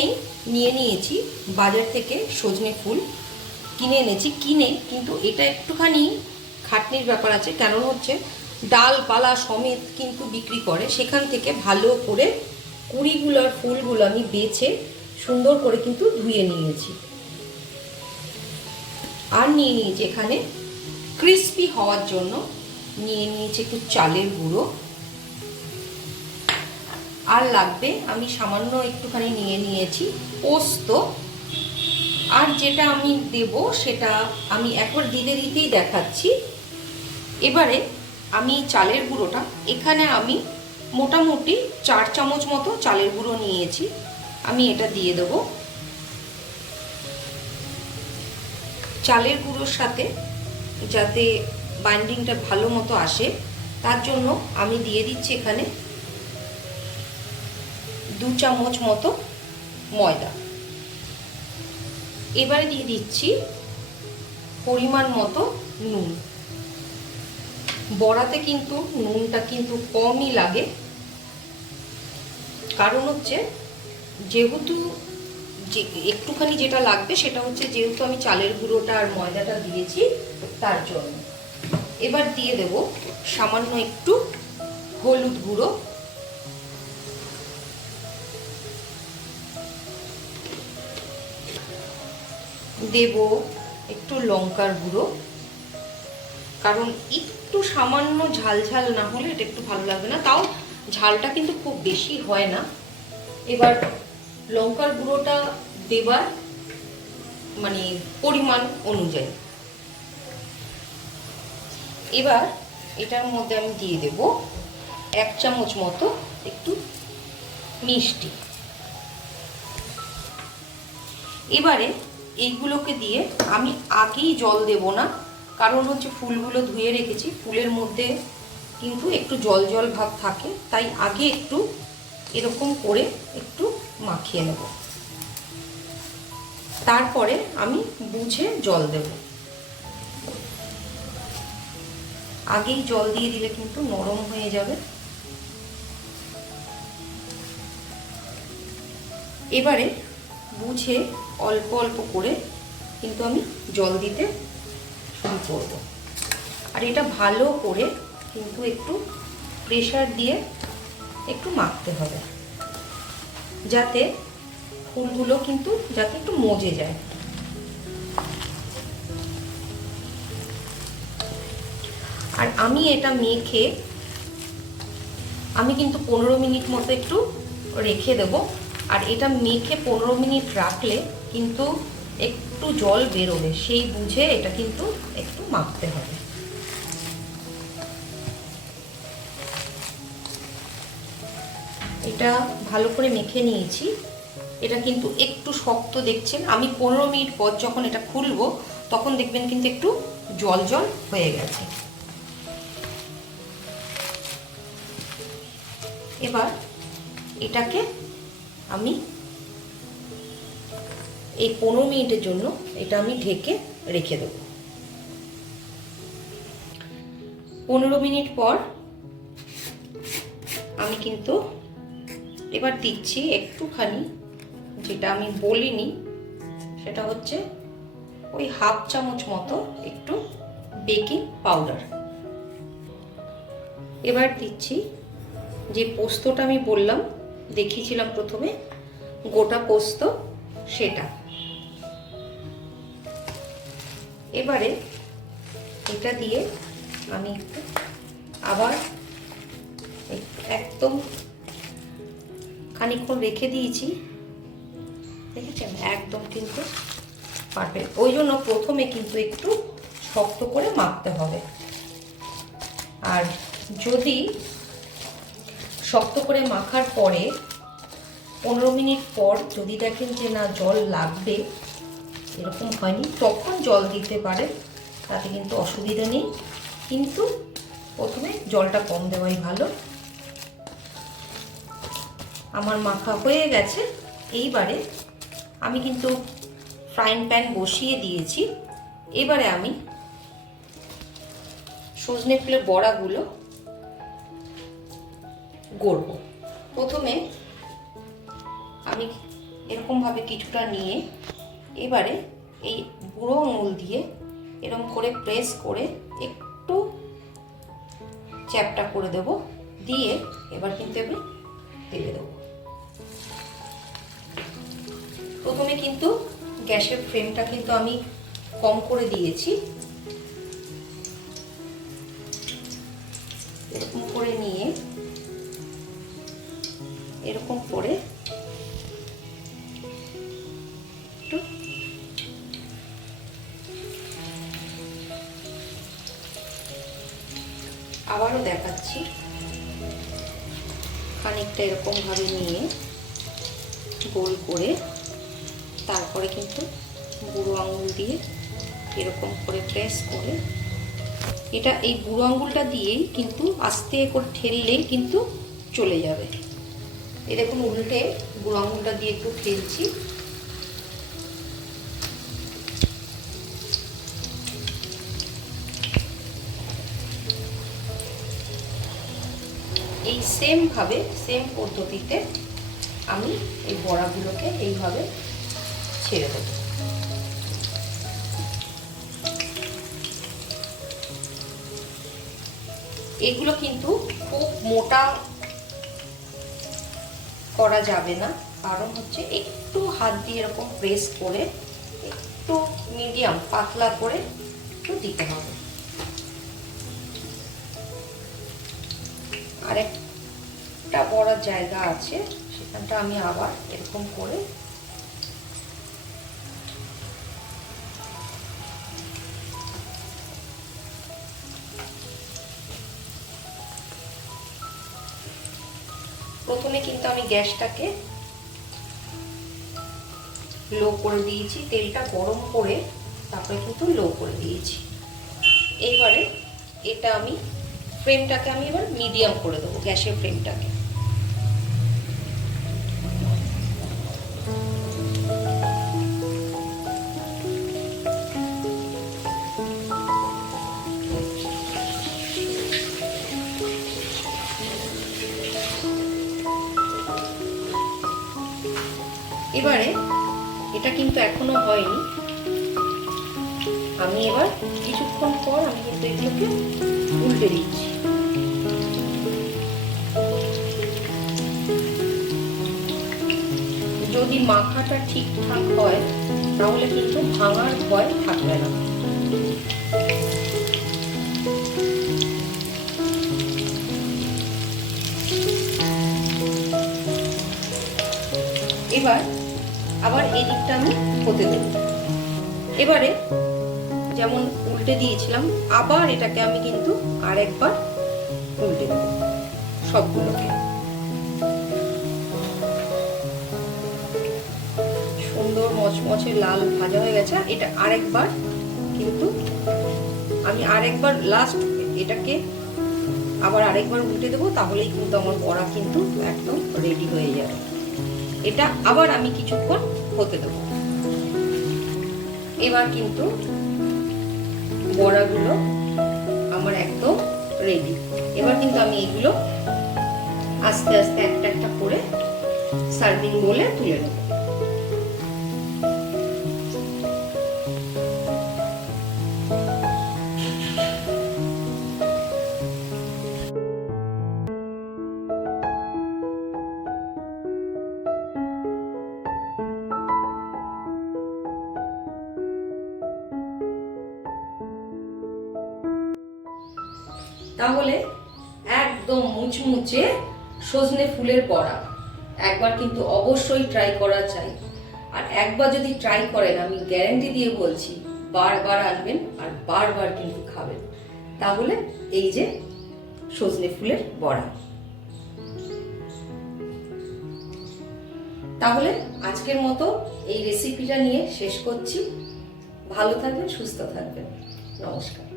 প্রথমেই নিয়ে নিয়েছি বাজার থেকে সজনে ফুল কিনে এনেছি। কিন্তু এটা একটুখানি খাটনির ব্যাপার আছে, কেন হচ্ছে ডালপালা সমেত কিন্তু বিক্রি করে, সেখান থেকে ভালো করে কুড়িগুলোর ফুলগুলো আমি বেছে সুন্দর করে কিন্তু ধুয়ে নিয়েছি। আর নিয়ে নিয়েছি এখানে ক্রিস্পি হওয়ার জন্য নিয়ে নিয়েছি একটু চালের গুঁড়ো। আর লাগবে আমি সামান্য একটুখানি নিয়ে নিয়েছি পোস্ত। আর যেটা আমি দেব সেটা আমি একবার দিতেই দেখাচ্ছি। এবারে আমি চালের গুঁড়োটা এখানে আমি মোটামুটি 4 চামচ মতো চালের গুঁড়ো নিয়েছি, আমি এটা দিয়ে দেব। চালের গুঁড়োর সাথে যাতে বাইন্ডিংটা ভালো মতো আসে তার জন্য আমি দিয়ে দিচ্ছি এখানে 2 চামচ মতো ময়দা। এবারে দিয়ে দিচ্ছি পরিমাণ মতো নুন। বড়াতে কিন্তু নুনটা কিন্তু কমই লাগে, কারণ হচ্ছে যেহেতু যে একটুখানি যেটা লাগবে সেটা হচ্ছে যেহেতু আমি চালের গুঁড়োটা আর ময়দাটা দিয়েছি তার জন্য। এবার দিয়ে দেব সামান্য একটু হলুদ গুঁড়ো, দেব একটু লঙ্কার গুঁড়ো, কারণ একটু সামান্য ঝাল ঝাল না হলে এটা একটু ভালো লাগবে না, তাও ঝালটা কিন্তু খুব বেশি হয় না। এবার লঙ্কার গুঁড়োটা দেবার মানে পরিমাণ অনুযায়ী। এবার এটার মধ্যে আমি দিয়ে দেব 1 চামচ মতো একটু মিষ্টি। এবারে এইগুলোকে দিয়ে আমি আগেই জল দেব না, কারণ হচ্ছে ফুলগুলো ধুয়ে রেখেছি, ফুলের মধ্যে কিন্তু একটু জল জল ভাব থাকে, তাই আগে একটু এরকম করে একটু মাখিয়ে নেব, তারপরে আমি বুঝে জল দেব। আগেই জল দিয়ে দিলে কিন্তু নরম হয়ে যাবে। এবারে বুঝে অল্প অল্প করে কিন্তু আমি জল দিতে শুরু করব। আর এটা ভালো করে কিন্তু একটু প্রেসার দিয়ে একটু মাখতে হবে, যাতে ফুলগুলো কিন্তু যাতে একটু মজে যায়। আর আমি এটা মেখে আমি কিন্তু 15 মিনিট মতো একটু রেখে দেব। আর এটা মেখে 15 মিনিট রাখলে কিন্তু একটু জল বেরোবে, সেই বুঝে এটা কিন্তু একটু মাখতে হবে। এটা ভালো করে মেখে নিয়েছি। এটা কিন্তু একটু শক্ত দেখছেন, আমি 15 মিনিট পর যখন এটা খুলবো তখন দেখবেন কিন্তু একটু জল জল হয়ে গেছে। এবার এটাকে আমি এই 15 মিনিটের জন্য এটা আমি ঢেকে রেখে দেব। 15 মিনিট পর আমি কিন্তু এবার দিচ্ছি একটুখানি, যেটা আমি বলিনি সেটা হচ্ছে ওই 1/2 চামচ মতো একটু বেকিং পাউডার। এবার দিচ্ছি যে পোস্তটা আমি বললাম দেখিয়েছিলাম প্রথমে, গোটা পোস্ত, সেটা। এবারে এটা দিয়ে আমি আবার একদম খানিকক্ষণ রেখে দিয়েছি, দেখেছেন একদম কিন্তু পারফেক্ট। ওই জন্য প্রথমে কিন্তু একটু শক্ত করে মাখতে হবে। আর যদি শক্ত করে মাখার পরে 15 মিনিট পর যদি দেখেন যে না জল লাগবে, এরকম হয়নি, তখন জল দিতে পারে, তাতে কিন্তু অসুবিধা নেই, কিন্তু প্রথমে জলটা কম দেওয়াই ভালো। আমার মাখা হয়ে গেছে। এইবারে আমি কিন্তু ফ্রাইং প্যান বসিয়ে দিয়েছি। এবারে আমি সজনে ফুলের বড়াগুলো গড়ব। প্রথমে আমি এরকমভাবে কিছুটা নিয়ে এবারে এই বুড়ো আঙুল দিয়ে এরকম করে প্রেস করে একটু চ্যাপটা করে দেব, দিয়ে এবার কিন্তু আমি তেলে দেবো। প্রথমে কিন্তু গ্যাসের ফ্লেমটা কিন্তু আমি কম করে দিয়েছি। এরকম করে নিয়ে এরকম করে একটু আবারও দেখাচ্ছি, খানিকটা এরকম ভাবে নিয়ে গোল করে তারপরে কিন্তু বুড়ো আঙুল দিয়ে এরকম করে প্রেস করে, এটা এই বুড়ো আঙুলটা দিয়েই কিন্তু আস্তে করে ঠেললেই কিন্তু চলে যাবে। এই দেখুন উল্টে বুড়ো আঙুলটা দিয়ে একটু ঠেলছি, এই সেম পদ্ধতিতে আমি এই বড়াগুলোকে এইভাবে ছেড়ে দেব। এগুলো কিন্তু খুব মোটা করা যাবে না, কারণ হচ্ছে একটু হাত দিয়ে এরকম প্রেস করে একটু মিডিয়াম পাতলা করে একটু দিতে হবে। আরেকটা বড় জায়গা আছে, সেখানটা আমি আবার এরকম করে প্রথমে কিন্তু আমি গ্যাসটাকে লো করে দিয়েছি, তেলটা গরম করে তারপরে কিন্তু লো করে দিয়েছি। এইবারে এটা আমি ফ্লেমটাকে আমি এবার মিডিয়াম করে দেবো, গ্যাসের ফ্লেমটাকে। এবারে এটা কিন্তু এখনো হয়নি, আমি এবার কিছুক্ষণ পর আমি কিন্তু এগুলোকে উল্টে দিচ্ছি। যদি মাখাটা ঠিকঠাক হয় তাহলে কিন্তু ভাঙার ভয় থাকবে না। এবার আবার এই দিকটা আমি হতে দেব। এবারে যেমন উল্টে দিয়েছিলাম, আবার এটাকে আমি কিন্তু আরেকবার উল্টে দেব সবগুলোকে। সুন্দর মচমচে লাল ভাজা হয়ে গেছে। এটা আরেকবার কিন্তু আমি আরেকবার লাস্ট এটাকে আবার আরেকবার উল্টে দেবো, তাহলেই কিন্তু আমার বড়া কিন্তু একদম রেডি হয়ে যাবে। এটা আবার আমি কিছুক্ষণ হতে দেব। এবার কিন্তু বড়াগুলো আমার একদম রেডি। এবার কিন্তু আমি এগুলো আস্তে আস্তে একটা একটা করে সার্ভিং বোলে তুলে নেব। তাহলে একদম মুচমুচে সজনে ফুলের বড়া একবার কিন্তু অবশ্যই ট্রাই করা চাই। আর একবার যদি ট্রাই করেন, আমি গ্যারান্টি দিয়ে বলছি বারবার আসবেন আর বারবার কিন্তু খাবেন। তাহলে এই যে সজনে ফুলের বড়া। তাহলে আজকের মতো এই রেসিপিটা নিয়ে শেষ করছি। ভালো থাকবেন, সুস্থ থাকবেন। নমস্কার।